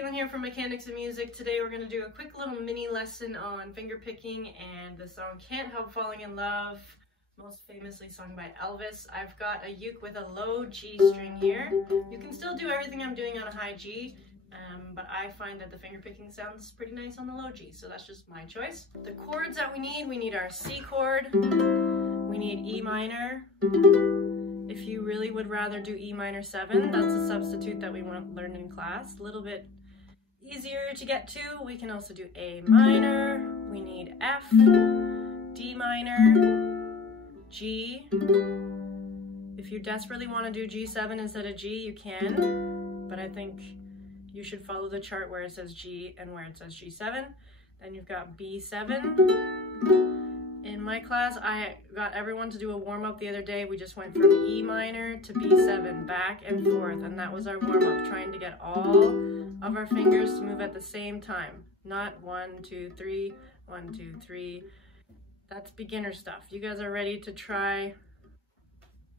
Caitlin here from Mechanics of Music. Today we're going to do a quick little mini lesson on fingerpicking and the song Can't Help Falling in Love, most famously sung by Elvis. I've got a uke with a low G string here. You can still do everything I'm doing on a high G, but I find that the fingerpicking sounds pretty nice on the low G, so that's just my choice. The chords that we need our C chord, we need E minor. If you really would rather do E minor 7, that's a substitute that we want learned in class. A little bit easier to get to. We can also do A minor, we need F, D minor, G. If you desperately want to do G7 instead of G, you can, but I think you should follow the chart where it says G and where it says G7. Then you've got B7. In my class, I got everyone to do a warm-up the other day. We just went from E minor to B7, back and forth, and that was our warm-up, trying to get all of our fingers to move at the same time. Not 1, 2, 3, 1, 2, 3. That's beginner stuff. You guys are ready to try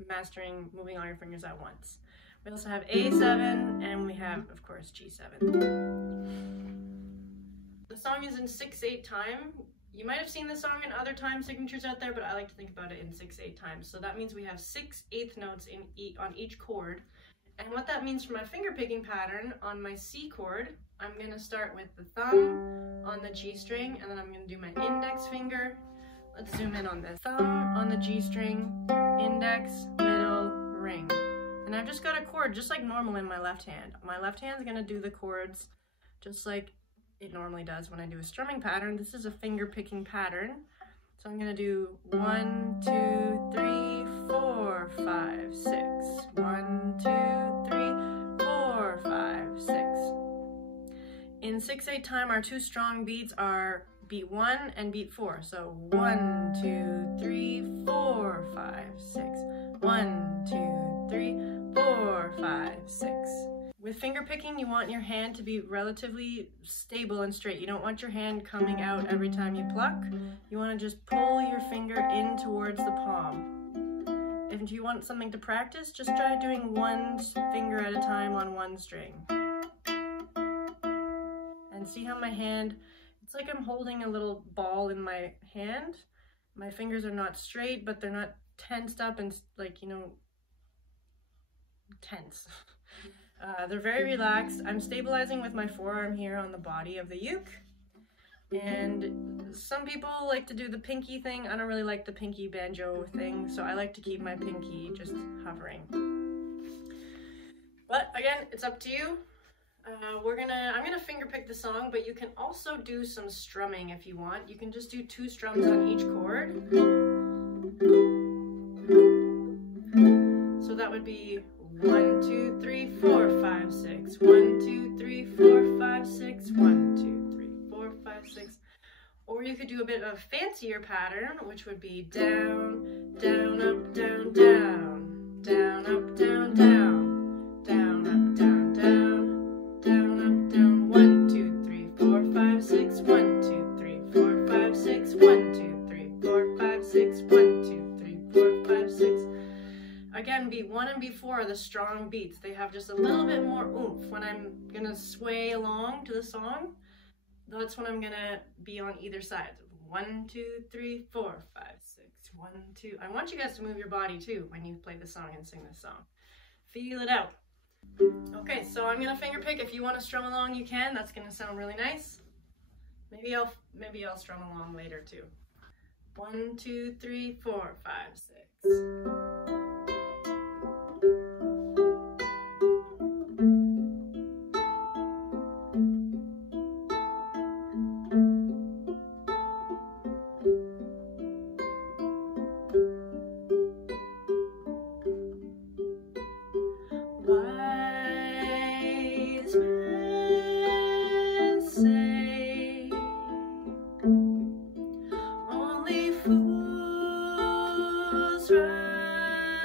mastering moving all your fingers at once. We also have A7, and we have, of course, G7. The song is in 6/8 time. You might have seen the song in other time signatures out there, but I like to think about it in 6/8 times. So that means we have 6/8 notes on each chord. And what that means for my finger picking pattern, on my C chord, I'm going to start with the thumb on the G string, and then I'm going to do my index finger. Let's zoom in on this. Thumb on the G string, index, middle, ring. And I've just got a chord just like normal in my left hand. My left hand's going to do the chords just like it normally does when I do a strumming pattern. This is a finger picking pattern. So I'm going to do 1, 2, 3, 4, 5, 6. 1, 2, 3, 4, 5, 6. In 6/8 time, our two strong beats are beat 1 and beat 4. So 1, 2, 3, 4, 5, 6. 1, 2, 3, 4, 5, 6. With finger picking, you want your hand to be relatively stable and straight. You don't want your hand coming out every time you pluck. You want to just pull your finger in towards the palm. If you want something to practice, just try doing one finger at a time on one string. And see how my hand, it's like I'm holding a little ball in my hand. My fingers are not straight, but they're not tensed up and like, you know, tense. They're very relaxed. I'm stabilizing with my forearm here on the body of the uke. And some people like to do the pinky thing. I don't really like the pinky banjo thing, so I like to keep my pinky just hovering. But again, it's up to you. I'm gonna finger pick the song, but you can also do some strumming if you want. You can just do 2 strums on each chord. So that would be 1, 2, 3, 4, 5, 6. 1, 2, 3, 4, 5, 6. 1, 2, 3, 4, 5, 6. Or you could do a bit of a fancier pattern, which would be down, down, up, down, down, down, up, down, down, down, up, down, down, down, up, down. 1, 2, 3, 4, 5, 6. 1, 2, 3, 4, 5, 6. 1, 2, 3, 4, 5, 6. 1, 2, 3, 4, 5, 6. Again, beat 1 and beat 4 are the strong beats. They have just a little bit more oomph. When I'm gonna sway along to the song, that's when I'm gonna be on either side. 1, 2, 3, 4, 5, 6. 1, 2. I want you guys to move your body too when you play this song and sing this song. Feel it out. Okay, so I'm gonna finger pick. If you want to strum along, you can. That's gonna sound really nice. Maybe I'll strum along later too. 1, 2, 3, 4, 5, 6. Wise men say only fools rush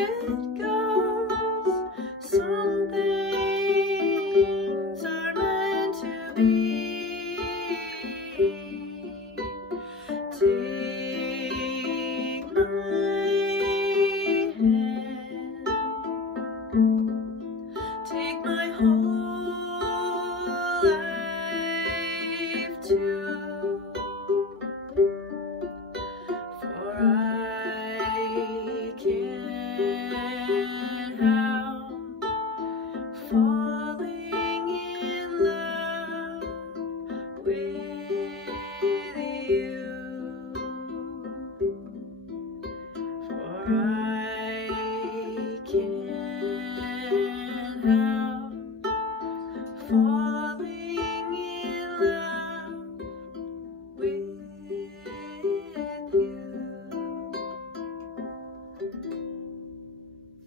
it goes. Some things are meant to be. Take my hand, take my whole life too, for I can't help falling in love with you, for I can't help falling in love with you.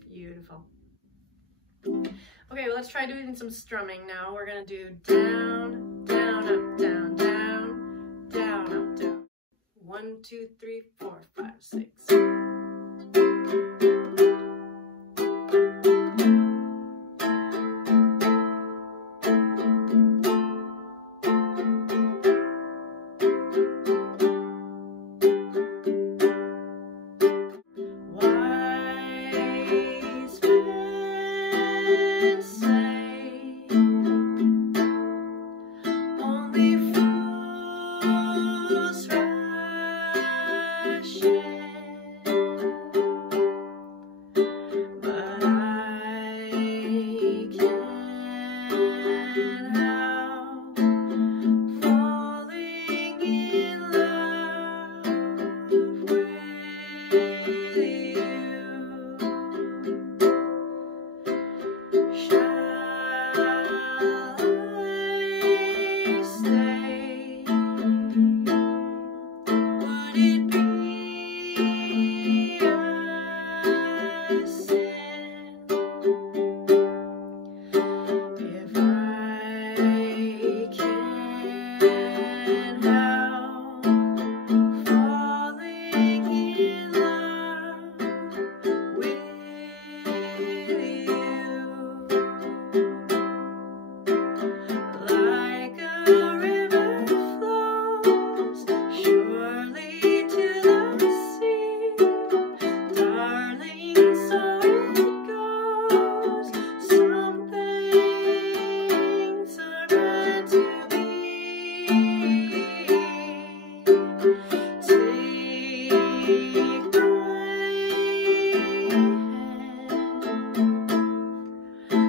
Beautiful. Okay, well, let's try doing some strumming now. We're gonna do down, down, up, down, down, down, up, down. 1, 2, 3, 4, 5, 6. Wise men say only fools rush in, but I can't help falling in love with you. Shall I stay? Would it be a sin if I can't help falling in love with you? Like a river flows surely to the sea, darling, so it goes. Some things are meant to be.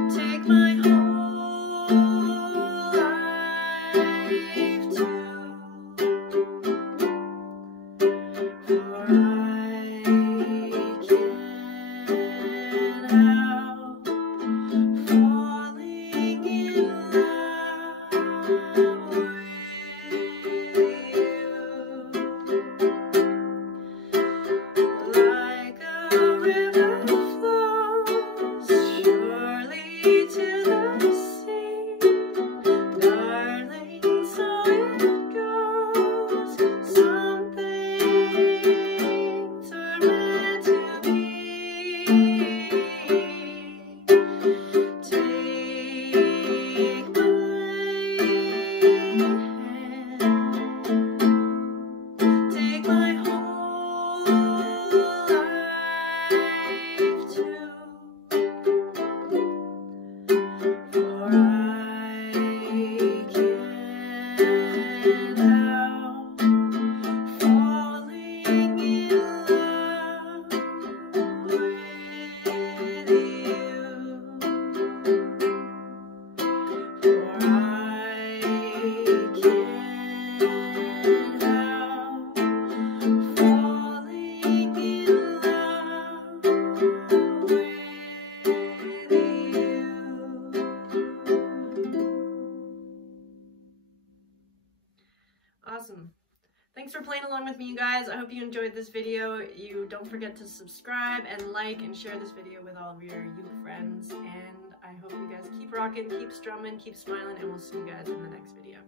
Take my hand, take my whole life too, for I can't help falling in love with you. Like a river flows surely to the sea, darling, so it goes. Some things are meant to be. Take my hand, take my whole life too, for I can't help falling in love with you, for I can't help falling in love with you. Awesome. Thanks for playing along with me, you guys. I hope you enjoyed this video. You don't forget to subscribe and like and share this video with all of your uke friends. And I hope you guys keep rocking, keep strumming, keep smiling, and we'll see you guys in the next video.